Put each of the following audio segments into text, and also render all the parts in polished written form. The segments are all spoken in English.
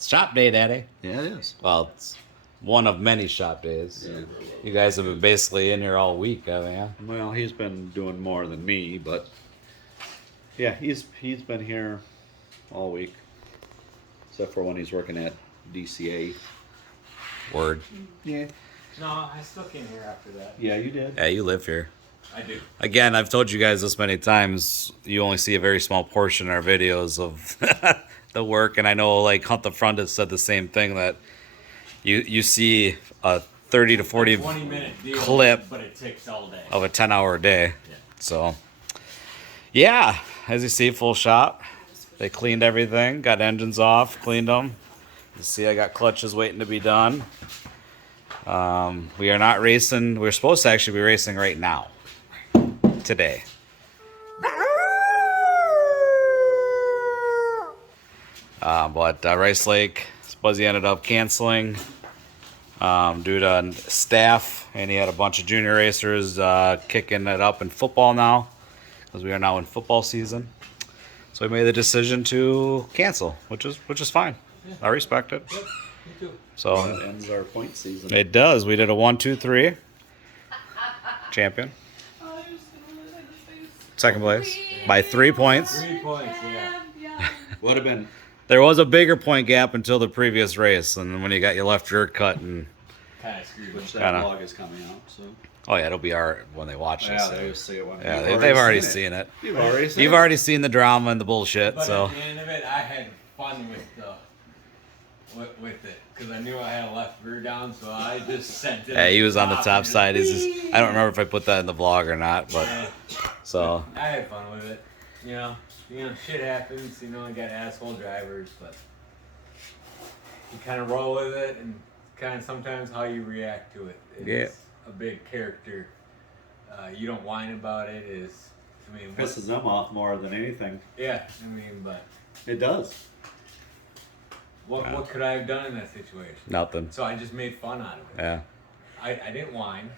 It's shop day, Daddy. Yeah, it is. Well, it's one of many shop days. Yeah. You guys have been basically in here all week, haven't you? Well, he's been doing more than me, but yeah, he's been here all week, except for when he's working at DCA. Word. Yeah. No, I still came here after that. Yeah, you did. Yeah, you live here. I do. Again, I've told you guys this many times. You only see a very small portion in our videos of the work, and I know like Hunt the Front has said the same thing, that you see a 30 to 40 20-minute deal, clip but it takes all day. of a 10-hour day. Yeah. So, yeah, as you see, full shop. They cleaned everything, got engines off, cleaned them. You see, I got clutches waiting to be done. We are not racing. We're supposed to actually be racing right now, today. But Rice Lake, Buzzy ended up canceling due to staff, and he had a bunch of junior racers kicking it up in football now, because we are now in football season. So we made the decision to cancel, which is fine. Yeah. I respect it. Yep, me too. So That ends our point season. it does. We did a 1, 2, 3 champion. Second place by 3 points. 3 points, yeah. Would have been. There was a bigger point gap until the previous race, and then when you got your left rear cut, and Kind of screwed Which me. that Kinda. vlog is coming out, so. oh yeah, it'll be our when they watch this. Yeah, they see it when Yeah, they've already seen it. You've already seen You've it. already seen the drama and the bullshit. But So at the end of it, I had fun with it, because I knew I had a left rear down, so I just sent it. yeah, he was on the top and side. He's just, I don't remember if I put that in the vlog or not, but so I had fun with it. You know, shit happens. You know, I got asshole drivers, but you kind of roll with it, and kind of sometimes how you react to it is a big character. You don't whine about it. I mean, Pisses them off more than anything. yeah. I mean, but It does. what could I have done in that situation? nothing. So I just made fun out of it. Yeah. I didn't whine.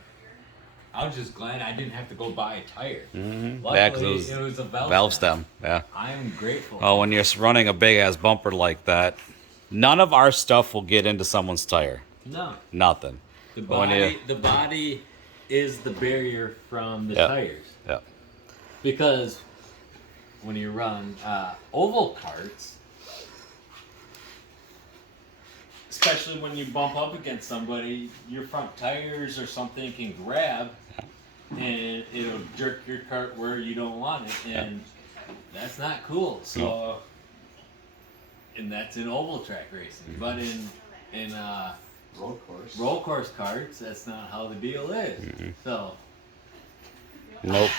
I was just glad I didn't have to go buy a tire. Mm-hmm. Luckily, Yeah, because it was a valve stem. Yeah. I'm grateful. Well, when you're running a big ass bumper like that, none of our stuff will get into someone's tire. No, Nothing. the When body is the barrier from the Yep. tires. Yeah. Because when you run oval karts, especially when you bump up against somebody, your front tires or something can grab, and it'll jerk your cart where you don't want it, and that's not cool. So, and that's in oval track racing, but in roll course karts, that's not how the deal is. So, Nope.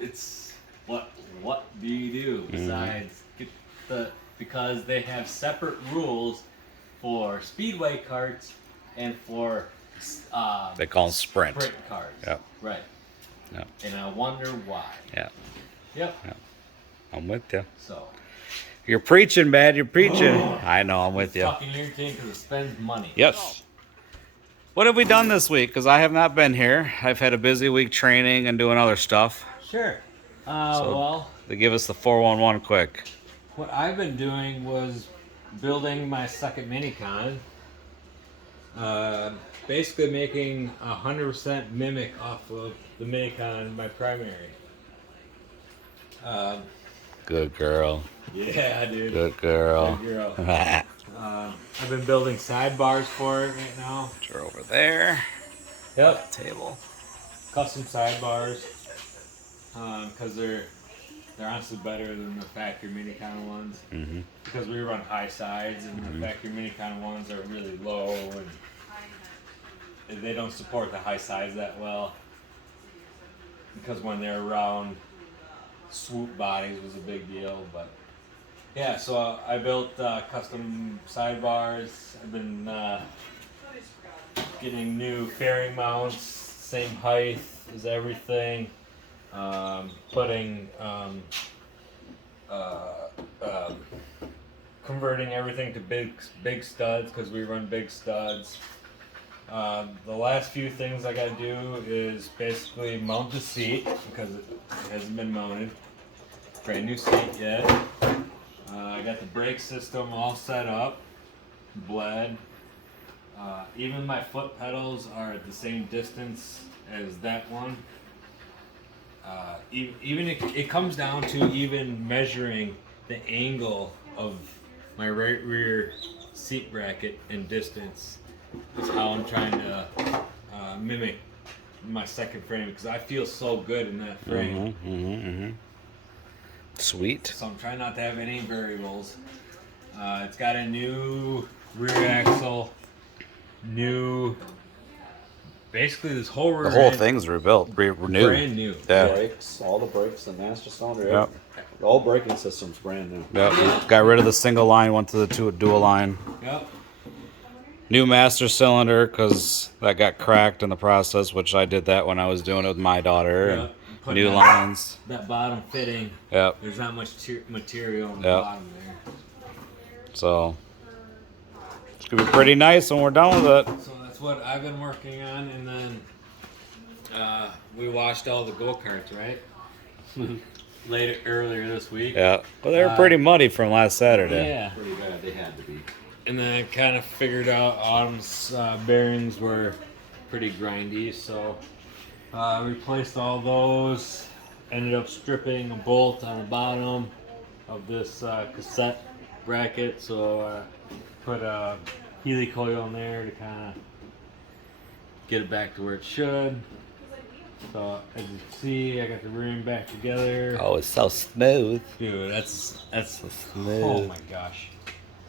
it's what do you do besides get because they have separate rules for speedway karts and for They call them sprint. sprint karts. Yep. Right. Yep. And I wonder why. Yeah. Yep. I'm with you. So You're preaching, man. You're preaching. I know. I'm with you. fucking irritating because it spends money. Yes. What have we done this week? Because I have not been here. I've had a busy week training and doing other stuff. Sure. So- Well, They give us the 411 quick. what I've been doing was building my second Minicon. Basically making 100% mimic off of the Minicon, my primary. Good girl. Yeah, dude. Good girl. Good girl. I've been building sidebars for it right now. You're over there. Yep. Table. Custom sidebars. Because they're honestly better than the factory Minicon ones. Mm-hmm. Because we run high sides, and the factory Minicon ones are really low, and they don't support the high sides that well. Because when they're around, swoop bodies was a big deal. But yeah, so I built custom sidebars. I've been getting new fairing mounts, same height as everything. Putting converting everything to big studs because we run big studs. The last few things I gotta do is basically mount the seat because it hasn't been mounted. Brand new seat yet. I got the brake system all set up. bled. Even my foot pedals are at the same distance as that one. Even it comes down to even measuring the angle of my right rear seat bracket and distance is how I'm trying to mimic my second frame, because I feel so good in that frame. Sweet. So I'm trying not to have any variables. It's got a new rear axle, basically this whole rear The whole end, thing's rebuilt, renewed. brand new. Yeah. Brakes, all the brakes, the master cylinder, Yep. the whole braking system's brand new. Yep. We got rid of the single line, went to the dual line. Yep. New master cylinder because that got cracked in the process, which I did that when I was doing it with my daughter. Yep. And Putting new that- lines. That bottom fitting, Yep. there's not much material on the Yep. bottom there. So it's gonna be pretty nice when we're done with it. So that's what I've been working on, and then we washed all the go-karts, right? Earlier this week. Yeah. Well, they were pretty muddy from last Saturday. Yeah. Pretty bad, they had to be. And then I kind of figured out Autumn's bearings were pretty grindy, so replaced all those. Ended up stripping a bolt on the bottom of this cassette bracket, so put a Healy coil in there to kind of get it back to where it should. So as you can see, I got the rear end back together. Oh, it's so smooth. Dude, that's smooth. oh my gosh.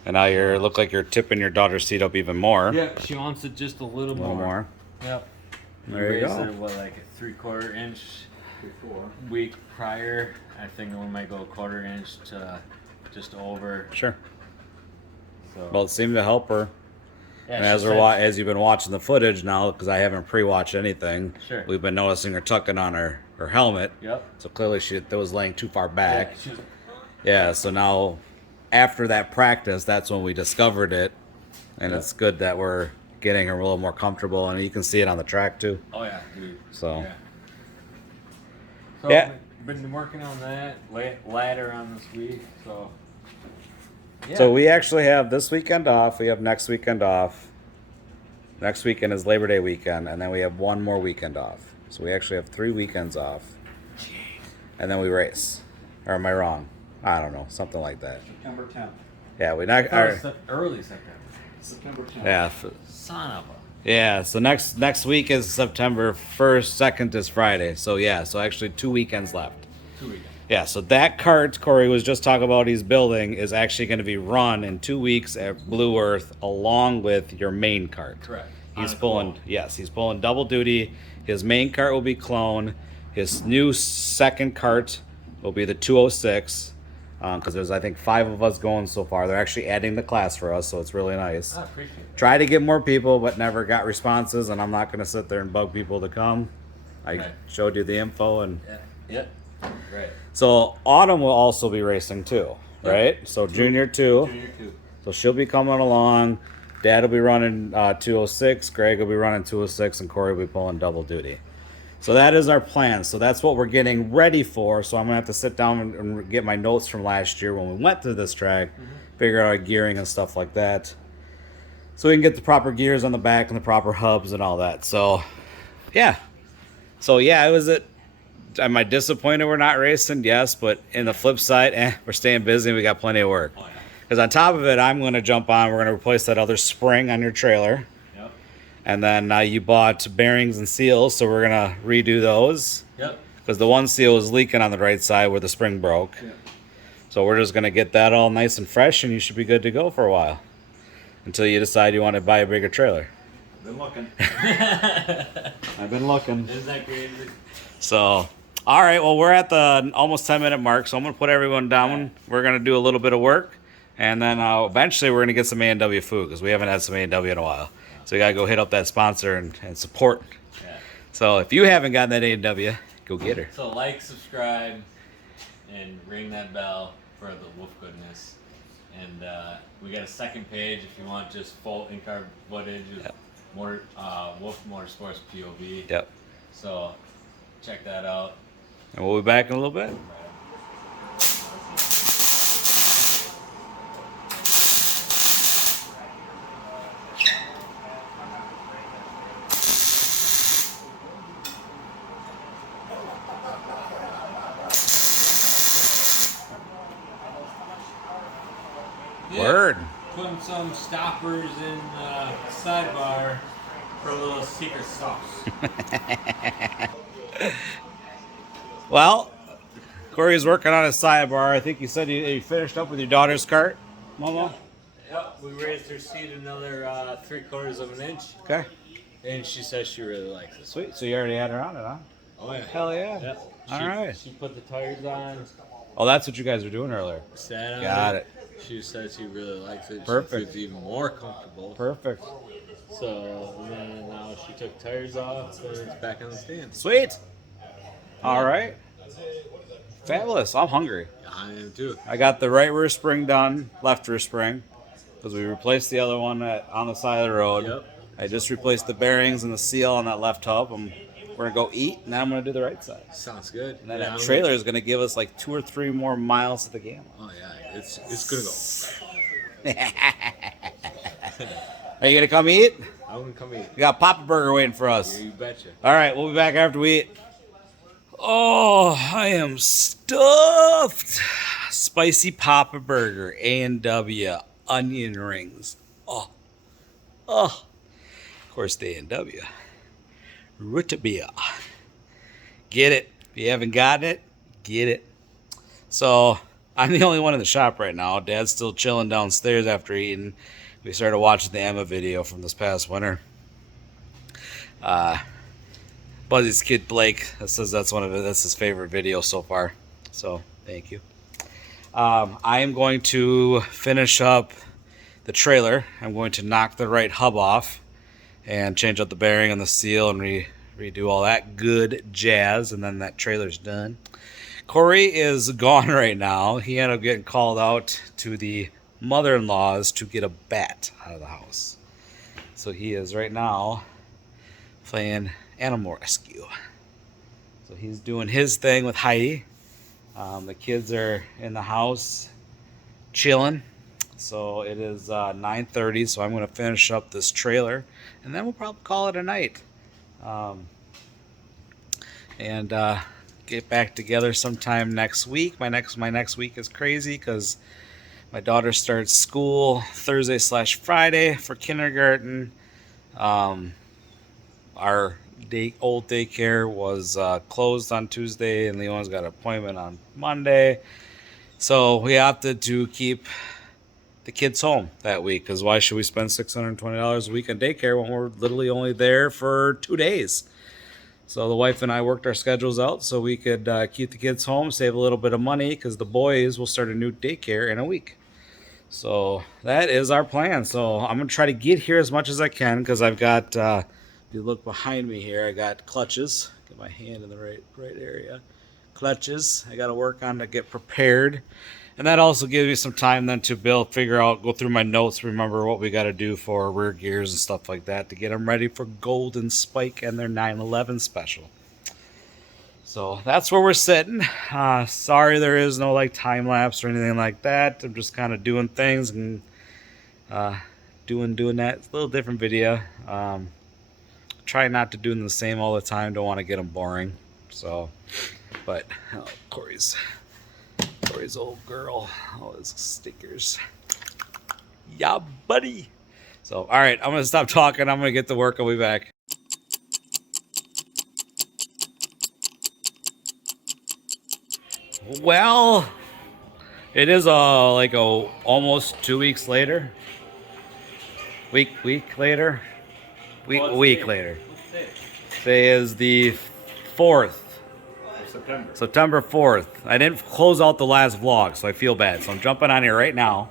And now you look like you're tipping your daughter's seat up even more. Yeah, she wants it just a little A little more. Yep. There you Raised go. it, what, like a 3/4 inch week prior. I think we might go a 1/4 inch to just over. Sure. So Well, it seemed to help her. yeah, And she as said- as you've been watching the footage now, because I haven't pre-watched anything, Sure. we've been noticing her tucking on her helmet. Yep. So clearly that was laying too far back. Yeah, she was- Yeah, so now after that practice, that's when we discovered it. And Yep. it's good that we're getting her a little more comfortable, and you can see it on the track too. oh yeah, dude. So, Yeah. So Yeah. been working on that ladder on this week. So. Yeah. so we actually have this weekend off. We have next weekend off. Next weekend is Labor Day weekend, and then we have one more weekend off. So we actually have 3 weekends off. And then we race. Or am I wrong? I don't know, something like that. September 10th. Yeah, we not. Early September. September 10th. Yeah, Son of a. yeah. So next week is September 1st. 2nd is Friday. So yeah, so actually 2 weekends left. 2 weekends. Yeah, so that kart Corey was just talking about he's building is actually going to be run in 2 weeks at Blue Earth along with your main kart. Correct. He's On a pulling, clone. yes, he's pulling double duty. His main kart will be clone. His new second kart will be the 206 because there's, I think, 5 of us going so far. They're actually adding the class for us, so it's really nice. I appreciate it. Try to get more people, but never got responses, and I'm not going to sit there and bug people to come. I Right. showed you the info, and Yeah. Yep. Right. so Autumn will also be racing too, Yep. right? So Junior 2. Junior 2. So she'll be coming along. Dad will be running 206. Greg will be running 206, and Corey will be pulling double duty. So that is our plan. So that's what we're getting ready for. So I'm gonna have to sit down and get my notes from last year when we went through this track, figure out our gearing and stuff like that, so we can get the proper gears on the back and the proper hubs and all that. So, yeah. So yeah, it was it. Am I disappointed we're not racing? Yes, but in the flip side, we're staying busy and we got plenty of work. Oh, yeah. Because on top of it, I'm going to jump on. We're going to replace that other spring on your trailer. Yep. And then you bought bearings and seals, so we're going to redo those. Yep. Because the one seal is leaking on the right side where the spring broke. Yeah. So we're just going to get that all nice and fresh, and you should be good to go for a while. Until you decide you want to buy a bigger trailer. Been looking. I've been looking. Isn't that crazy? So, all right, well, we're at the almost 10-minute mark, so I'm going to put everyone down. We're going to do a little bit of work, and then eventually we're going to get some A&W food because we haven't had some A&W in a while. So we got to go hit up that sponsor and support. Yeah. So if you haven't gotten that A&W, go get her. So like, subscribe, and ring that bell for the Wolf goodness. And we got a second page if you want just full in-car footage of Yep. Wolf MotorSports POV. Yep. So check that out. And we'll be back in a little bit. Word. Putting some stoppers in the sidebar for a little secret sauce. Well, Corey's working on his sidebar. I think you said you finished up with your daughter's cart, Momo? Yep, we raised her seat another 3/4 of an inch, Okay. and she says she really likes it. Sweet. So you already had her on it, huh? Oh yeah. Hell yeah. Yep. All right. She put the tires on, Oh, that's what you guys were doing earlier. sat on Got it. She said she really likes it. Perfect. She feels even more comfortable. Perfect. So then now she took tires off and it's back on the stand. Sweet. All right. Fabulous. I'm hungry. I am too. I got the right rear spring done, left rear spring, because we replaced the other one on the side of the road. Yep. I just replaced the bearings and the seal on that left hub. We're going to go eat, and then I'm going to do the right side. Sounds good. And then that trailer is going to give us like 2 or 3 more miles to the gallon. Oh yeah, it's gonna go. Are you going to come eat? I'm gonna come eat. We got Papa Burger waiting for us. You betcha. All right, we'll be back after we eat. Oh, I am stuffed. Spicy Papa Burger, A&W, onion rings. Oh. Of course, the A&W. Root beer. Get it. If you haven't gotten it, get it. So, I'm the only one in the shop right now. Dad's still chilling downstairs after eating. We started watching the Emma video from this past winter. Buzzy's kid Blake says that's his favorite video so far. So thank you. I am going to finish up the trailer. I'm going to knock the right hub off and change out the bearing on the seal and redo all that good jazz, and then that trailer's done. Corey is gone right now. He ended up getting called out to the mother-in-law's to get a bat out of the house. So he is right now playing animal rescue. So he's doing his thing with Heidi. The kids are in the house chilling. So it is 9:30, so I'm going to finish up this trailer, and then we'll probably call it a night. And get back together sometime next week. My next week is crazy because my daughter starts school Thursday/Friday for kindergarten. Our old daycare was closed on Tuesday, and Leon's got an appointment on Monday. So we opted to keep the kids home that week, because why should we spend $620 a week on daycare when we're literally only there for 2 days? So the wife and I worked our schedules out so we could keep the kids home, save a little bit of money, because the boys will start a new daycare in a week. So that is our plan. So I'm going to try to get here as much as I can, because I've got, if you look behind me here, I got clutches. Get my hand in the right area. Clutches I got to work on to get prepared. And that also gives me some time then to go through my notes, remember what we got to do for rear gears and stuff like that to get them ready for Golden Spike and their 911 special. So that's where we're sitting. Sorry there is no like time lapse or anything like that. I'm just kind of doing things and doing that. It's a little different video. Try not to do them the same all the time. Don't want to get them boring. So, but Corey's old girl, all his stickers. Yeah, buddy. So, all right, I'm gonna stop talking. I'm gonna get to work. I'll be back. Well, it is almost 2 weeks later. Week later. Week later. Today is the 4th. September 4th. I didn't close out the last vlog, so I feel bad. So I'm jumping on here right now.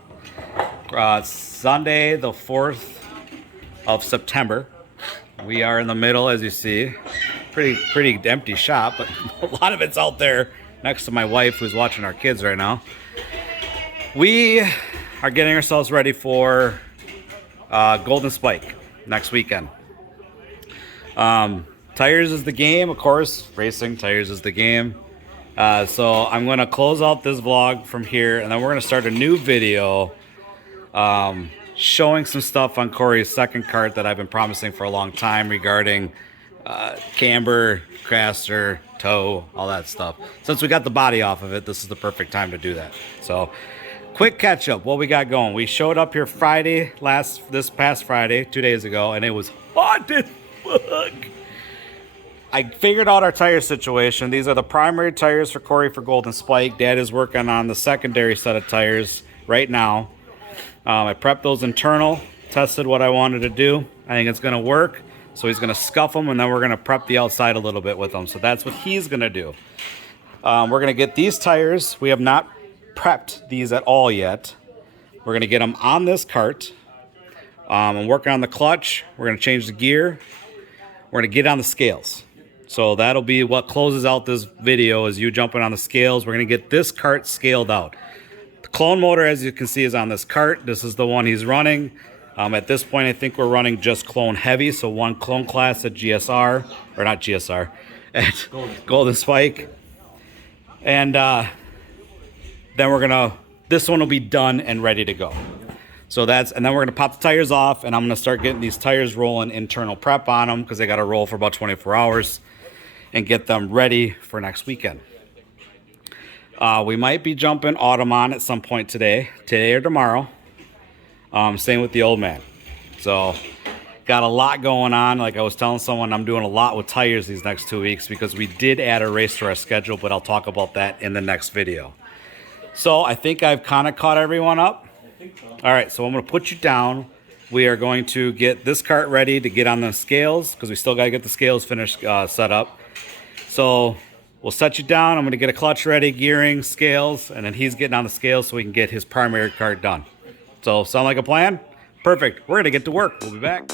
Sunday, the 4th of September. We are in the middle, as you see. Pretty empty shop, but a lot of it's out there next to my wife, who's watching our kids right now. We are getting ourselves ready for Golden Spike next weekend. Tires is the game, of course. Racing tires is the game. So I'm going to close out this vlog from here, and then we're going to start a new video showing some stuff on Corey's second kart that I've been promising for a long time regarding camber, caster, toe, all that stuff. Since we got the body off of it, this is the perfect time to do that. So quick catch up. What we got going? We showed up here this past Friday, 2 days ago, and it was hot as fuck. I figured out our tire situation. These are the primary tires for Corey for Golden Spike. Dad is working on the secondary set of tires right now. I prepped those internal, tested what I wanted to do. I think it's going to work. So he's going to scuff them, and then we're going to prep the outside a little bit with them. So that's what he's going to do. We're going to get these tires. We have not prepped these at all yet. We're going to get them on this cart. I'm working on the clutch. We're going to change the gear. We're going to get on the scales. So that'll be what closes out this video, is you jumping on the scales. We're going to get this cart scaled out. The clone motor, as you can see, is on this cart. This is the one he's running. At this point, I think we're running just clone heavy, so one clone class at GSR, or not GSR, at Golden Spike. And then this one will be done and ready to go. So and then we're gonna pop the tires off, and I'm gonna start getting these tires rolling internal prep on them, because they gotta roll for about 24 hours and get them ready for next weekend. We might be jumping autumn on at some point today or tomorrow. Same with the old man. So got a lot going on. Like I was telling someone, I'm doing a lot with tires these next 2 weeks because we did add a race to our schedule, but I'll talk about that in the next video. So I think I've kind of caught everyone up. I think so. All right, so I'm going to put you down. We are going to get this cart ready to get on the scales, because we still got to get the scales finished, set up. So we'll set you down. I'm going to get a clutch ready, gearing, scales, and then he's getting on the scales so we can get his primary cart done. So, sound like a plan? Perfect. We're going to get to work. We'll be back.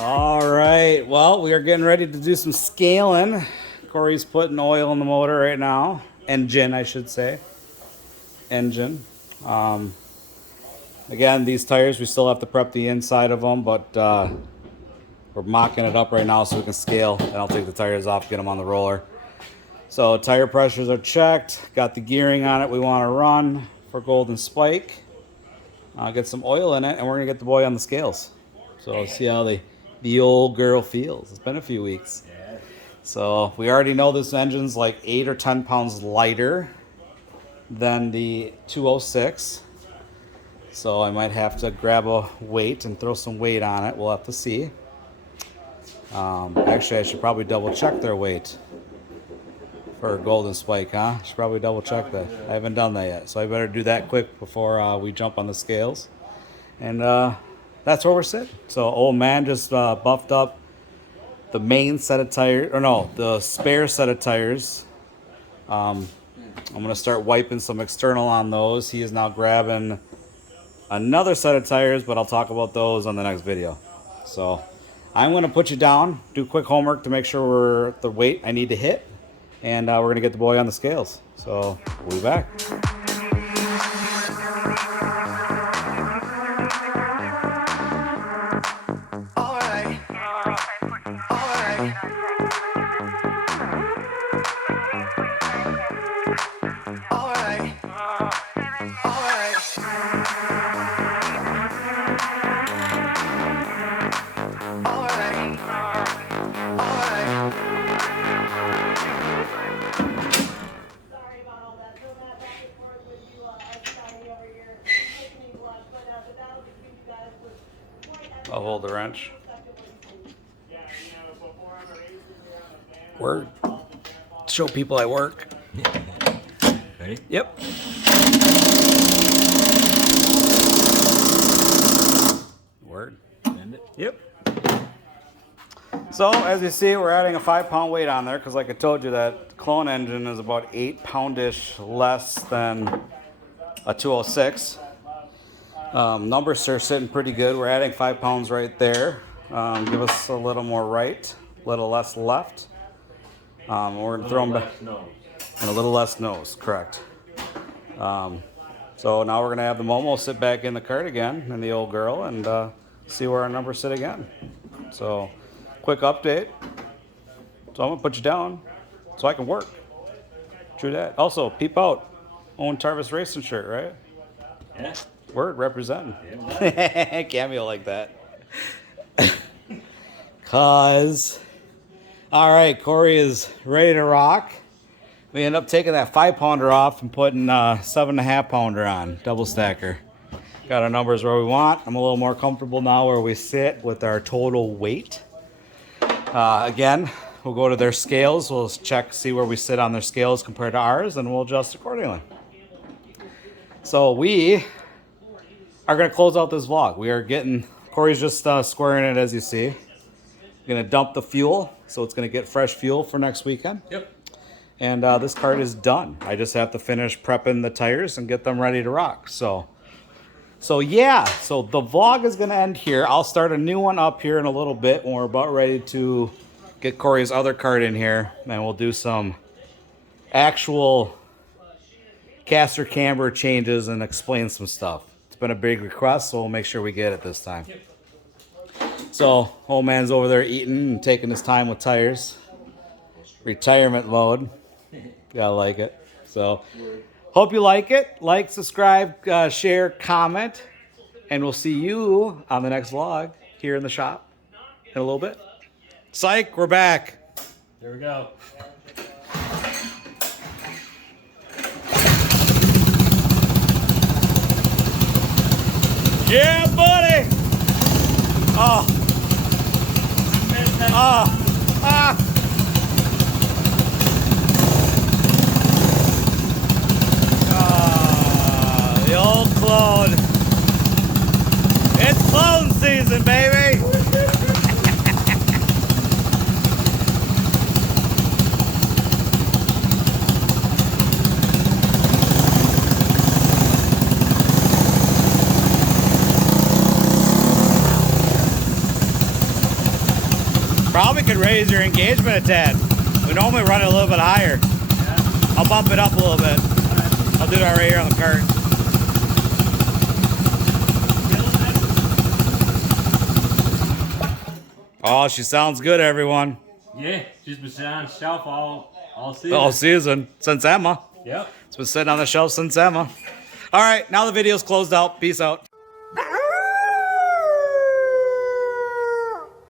All right, well, we are getting ready to do some scaling. Corey's putting oil in the motor right now. Engine, I should say. Engine. Again, these tires, we still have to prep the inside of them, but we're mocking it up right now so we can scale. And I'll take the tires off, get them on the roller. So tire pressures are checked. Got the gearing on it we want to run for Golden Spike. Get some oil in it, and we're going to get the boy on the scales. So see how the old girl feels. It's been a few weeks. Yeah. So we already know this engine's like 8 or 10 pounds lighter than the 206. So I might have to grab a weight and throw some weight on it. We'll have to see. Actually, I should probably double check their weight for Golden Spike, huh? I should probably double check that. I haven't done that yet. So I better do that quick before we jump on the scales. And that's where we're sitting. So old man just buffed up the main set of tires, or no, the spare set of tires. I'm gonna start wiping some external on those. He is now grabbing another set of tires, but I'll talk about those on the next video. So I'm gonna put you down, do quick homework to make sure we're the weight I need to hit, and we're gonna get the boy on the scales. So we'll be back. I'll hold the wrench. Word. Show people I work. Ready? Yep. Word. Then send it. Yep. So as you see, we're adding a 5-pound weight on there because, like I told you, that clone engine is about 8 poundish less than a 206. Numbers are sitting pretty good. We're adding 5 pounds right there. Give us a little more right, a little less left. We're gonna throw them back. And a little less nose, correct. So now we're gonna have the Momo sit back in the cart again, and the old girl, and see where our numbers sit again. So, quick update. So I'm gonna put you down so I can work. True that. Also, peep out. Owen Tarvis Racing shirt, right? Yeah. Word, representing. Yeah. Cameo like that. Cause, all right, Corey is ready to rock. We end up taking that 5-pounder off and putting 7.5-pounder on, double stacker. Got our numbers where we want. I'm a little more comfortable now where we sit with our total weight. Again, we'll go to their scales. We'll check, see where we sit on their scales compared to ours, and we'll adjust accordingly. So we are going to close out this vlog. We are getting, Corey's just squaring it as you see. Going to dump the fuel, so it's going to get fresh fuel for next weekend. Yep. And this cart is done. I just have to finish prepping the tires and get them ready to rock. So yeah, so the vlog is going to end here. I'll start a new one up here in a little bit when we're about ready to get Corey's other cart in here. And we'll do some actual caster camber changes and explain some stuff. It's been a big request, so we'll make sure we get it this time. Yep. So, old man's over there eating and taking his time with tires. Retirement mode. Gotta like it. So, hope you like it. Like, subscribe, share, comment. And we'll see you on the next vlog here in the shop in a little bit. Psych, we're back. There we go. Yeah, buddy. Oh. The old clone. It's clone season, baby. Probably could raise your engagement a tad. We normally run it a little bit higher. Yeah. I'll bump it up a little bit. I'll do that right here on the cart. Oh, she sounds good, everyone. Yeah, she's been sitting on the shelf all season. All season, since Emma. Yep. It's been sitting on the shelf since Emma. All right, now the video's closed out. Peace out.